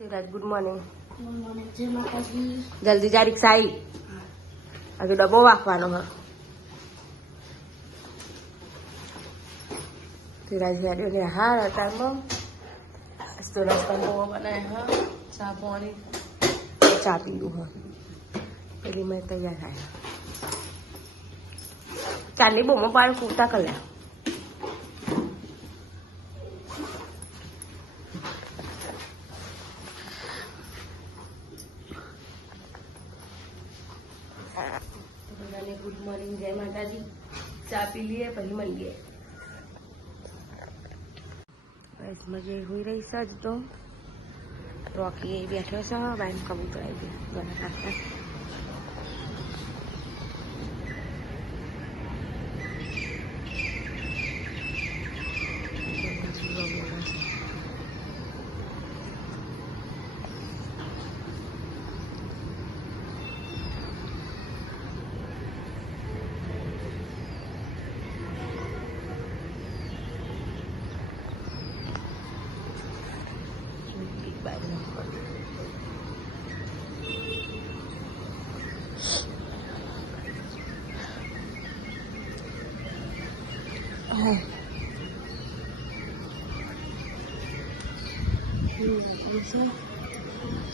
राज good morning जय माताजी। जल्दी जा रिक्शा आई हजू डब्बो वाखવાનો है राज हेड्यो ने हार टाइम तो नाश्ता में बनाया है चा पानी चा पीलू है पहले मैं तैयार है चाली बोमा पानी कूटा कर लिया गुड मॉर्निंग जय माता जी चा पी लिए पहले मल गए मजे हुई रही सज तो रॉकी बैठे से बैन कबूतर आई गया नाश्ता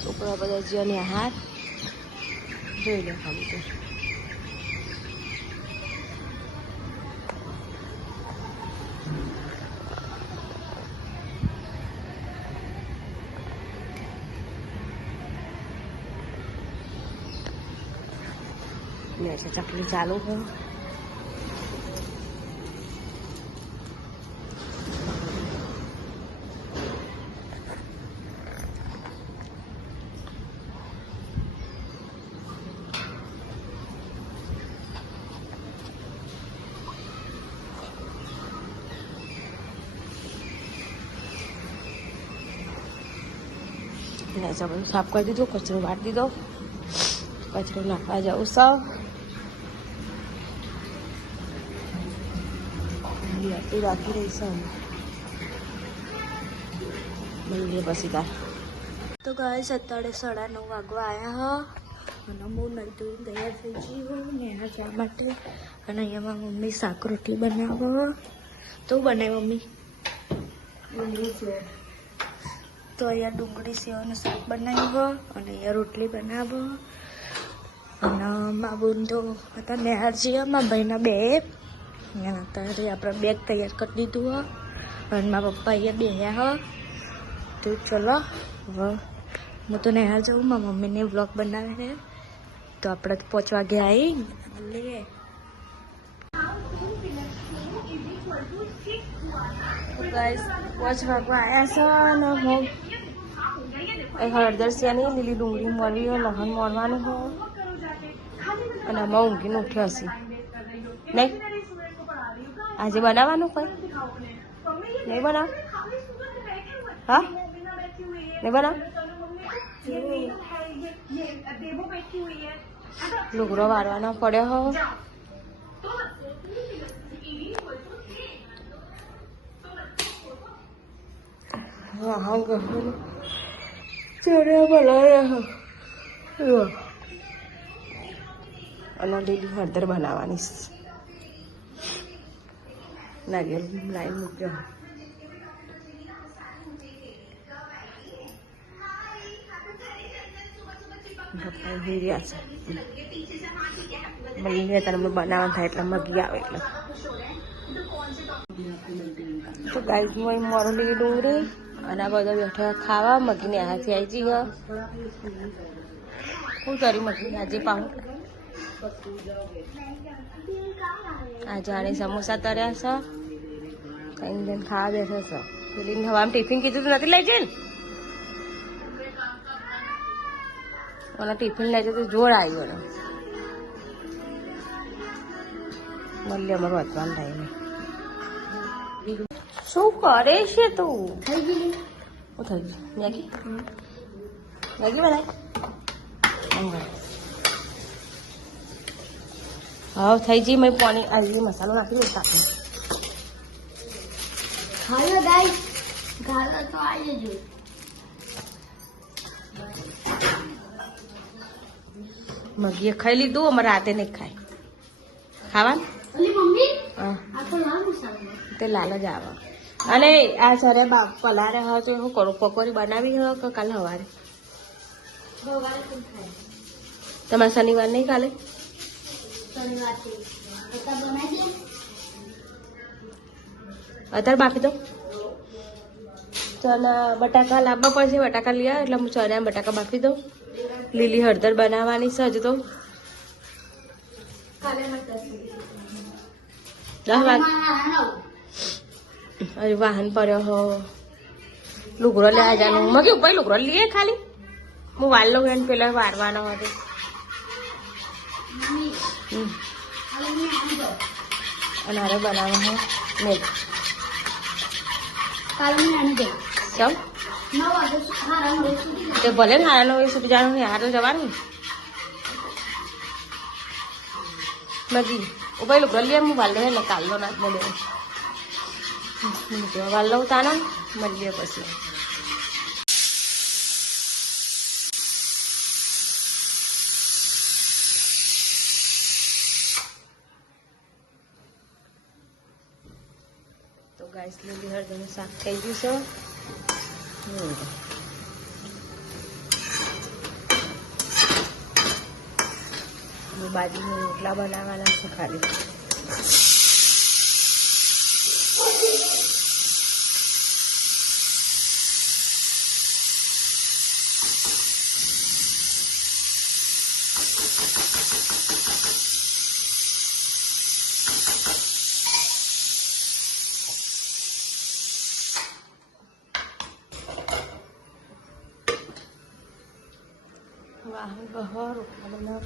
છોકરા બધા જીઓની હાર જોઈ લે ખાવું તો ચકલી ચાલુ છે બધું સાફ કરી દીધું કચરો વાળી દીધો કચરો નાખવા જાઉં સૌ આટલું રાખી રહીશ મળીએ પછી તાર તો ગાઈસ અત્યારે 9:30 વાગવા આવ્યા અને હું નહીં ધોઈને તૈયાર થઈ ગઈ હું નેહા જવા માટે અને અહીંયા મારી મમ્મી શાક રોટલી બનાવો તો બનાવી મમ્મી તો અહીંયા ડુંગળી સેવાનું શાક બનાવ્યું અને અહીંયા રોટલી બનાવો અને મા બોન તો હતા નેહાજી મારા ભાઈના બે અત્યારે આપણે બેગ તૈયાર કરી દીધું હો અને મારા પપ્પા અહીંયા બેહ્યા હો તો ચલો હવે હું તો નેહાર જાઉં મારા મમ્મીને વ્લોગ બનાવે છે તો આપણે 5 વાગે આવી લઈએ ગાઈસ 5 વાગવા આવ્યા છે અને હું હળદર સિયાની લીલી ડુંગળી મોરવી હોય લહણ મોરવાનું હોય અને આમાં ઊંઘીને ઉઠ્યો હશે નહીં આજે બનાવવાનું કોઈ નહીં બનાવ હા નહીં બનાવ લુગડો વારવાનો પડ્યો હો હા ચડ્યા બનાવ્યા અને લીલી હળદર બનાવવાની નારિયેળ લાઈન મૂક્યો પપ્પા હોઈ રહ્યા છે મળીને તમને બનાવવાનું થાય એટલે મગી આવે એટલે તો ગાઈસ હું મોરું લીલી ડુંગળી અને આ બધા બેઠા ખાવા મગીને હાથી આવી જઈએ શું કરી મગીને આજે પાઉં આજે આને સમોસા તર્યા છે કઈ જણ ખાવા બેઠા છે પેલી હવામાં ટિફિન કીધું તું નથી લઈ જઈને મને ટિફિન લઈ જતો જોર આવ્યો ને મળીએ અમારું વાંચવાનું થાય ને શું કરે છે તું થઈ ગઈ શું થઈ ગયું મેગી મેગી બનાય હા થઈ ગઈ મેં પાણી આવી મસાલો નાખી દઉં સાથે હાલો ગાઈસ ગાલો તો આવી જજો મગીએ ખાઈ લીધું, અમારે રાતે નહીં ખાય ખાવાનું. અલી મમ્મી હા આ તો લાલ મસાલો તે લાલ જ આવે. અને આ સરે પલારે હોય તો એવું કરું, પકોડી બનાવી હોય કે કાલે સવારે ભગવાન કોણ ખાય તમારે શનિવાર નહીં કાલે? શનિવારથી પોતા બનાવી દે. અત્યારે બાફી દો. ચણા બટાકા લાવવા પડશે, બટાકા લઈ આવે એટલે હું ચણા બટાકા બાફી દઉં. લીલી હળદર બનાવવાની છે હજુ તો. કાલે 10 વાગે અરે વાહન પડ્યો હો. લુગડો લેવા જવાનું મગી ઉપર લુગડો લઈએ ખાલી હું વાલ લઉં એને પેલા વારવાનો હતો. અને હારે બનાવવા હો મેં કાલે મેં આની દે ચમ 9 વાગે હારા મળે સુધી તે ભલે ને હારા 9 વાગે સુધી જવાનું ને હાર તો જવાનું મગી ઉપર લુગડો લઈએ હું વાલ લઉં ને કાલનો નાખ બોલે વાલ લઉં તાના મળીએ પછી. તો ગાઈસ લીલી હળદરનું શાક થઈ ગયું છે. બાજુમાં રોટલા બનાવવાના છે ખાલી. વાહ બહાર રોટલા બનાવ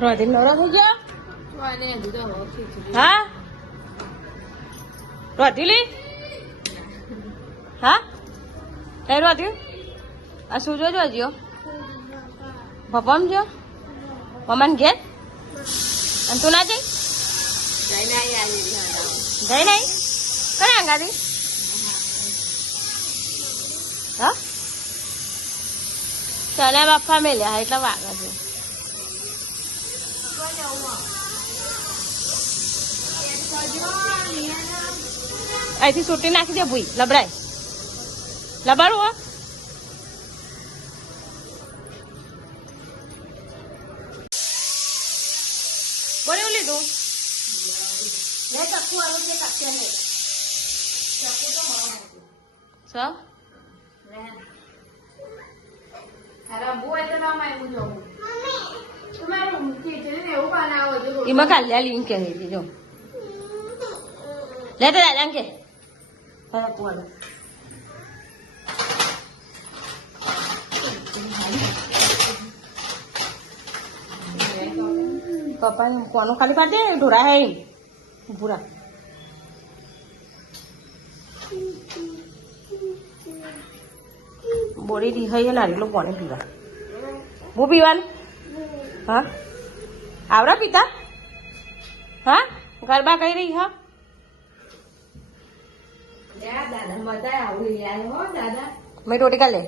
રોધી નવરો થઈ ગયો. હા રોધીલી હા કઈ રોધ્યું આ શું જોજો હજીઓ પપ્પામ જો મમ્માને ઘેર અને તું ના જઈ જઈ નહીં કઈ અંગાથી હા ચણા બાફા મેલ્યા એટલે વાગે છે. અહીંથી સુટી નાખી દે ભૂઈ લબરાય લબાડું હો. બોલે એવું લીધું એમાં કાલ્યા લિંક કહે જો લે તો દાદા કે પપ્પા કોનું ખાલી પાડે ઢોરા હે પૂરા બોડી દી હોય નારેલું પાણી પીવા હું પીવાનું હા આવડા પીતા હા ગરબા કઈ રહી હા મેં રોટી કા લે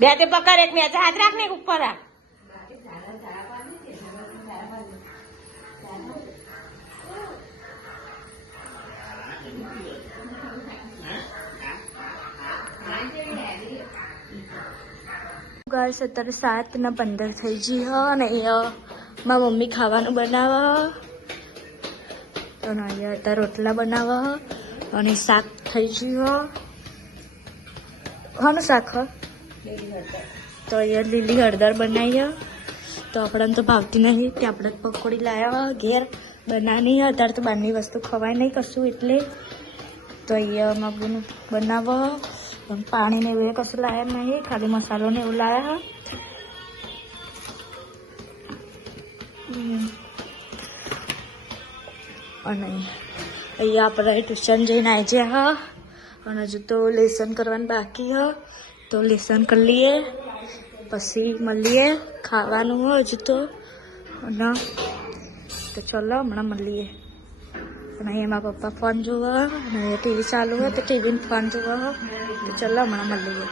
બે તે પકડ એક મેં હાથ રાખ ને ઉપર રાખ. ગાઈસ અત્યારે 7:15 થઈ ગઈ હ અને અહીંયા મારી મમ્મી ખાવાનું બનાવે અને અહીંયા અત્યારે રોટલા બનાવે અને શાક થઈ ગયું હાનું શાક હ તો અહીંયા લીલી હળદર બનાવીએ તો આપણને તો ભાવતી નહીં તે આપણે પકોડી લાવ્યા ઘેર બનાવવાની અત્યારે તો બહારની વસ્તુ ખવાય નહીં કશું એટલે તો અહીંયા મગનું બનાવો પાણી ને એવું કશું લાયા નહીં ખાલી મસાલો ને એવું લાયા અને અહીંયા આપણે ટ્યુશન જઈને આવી જાય હા અને હજુ તો લેસન કરવાનું બાકી હ તો લેસન કરી લઈએ પછી મળીએ ખાવાનું હોય હજુ તો અને તો ચલો હમણાં મળીએ અને અહીંયા મારા પપ્પા ફોન જોવે અને અહીંયા ટીવી ચાલુ હોય તો ટીવીને ફોન જોવે તો ચલો હમણાં મળીએ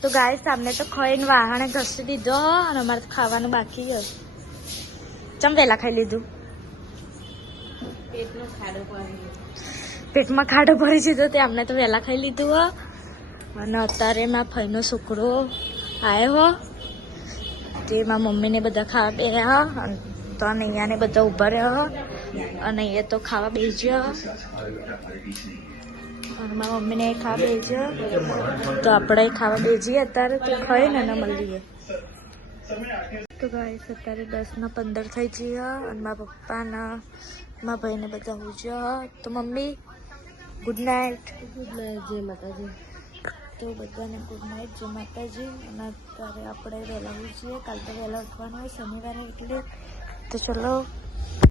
તો ગાય સામને તો ખાઈને વાહણે ઘસી દીધો અને અમારે તો ખાવાનું બાકી હોય ચમ વહેલા ખાઈ લીધું પેટમાં ખાડો પડી દીધો તે અમને તો વહેલા ખાઈ લીધું હો અને અત્યારે મારા ભાઈનો છોકરો આવ્યો હો તે મારા મમ્મીને બધા ખાવા બેહ્યા અને તો અહીંયાને બધા ઊભા રહ્યા અને અહીંયા તો ખાવા બેસ્યા અને મારા મમ્મીને ખાવા બેસ્યા તો આપણે ખાવા બેસીએ અત્યારે તો ખાઈને ને મળીએ તો ગાઈસ અત્યારે 10:15 થઈ ગયા અને મારા પપ્પાના મારા ભાઈને બધા ઉજ્યા તો મમ્મી ગુડ નાઇટ જય માતાજી તો બધાને ગુડ નાઇટ જય માતાજી અને અત્યારે આપણે વહેલા ઉઠીએ કાલ તો વહેલા ઉઠવાનું હોય શનિવારે એટલે તો ચલો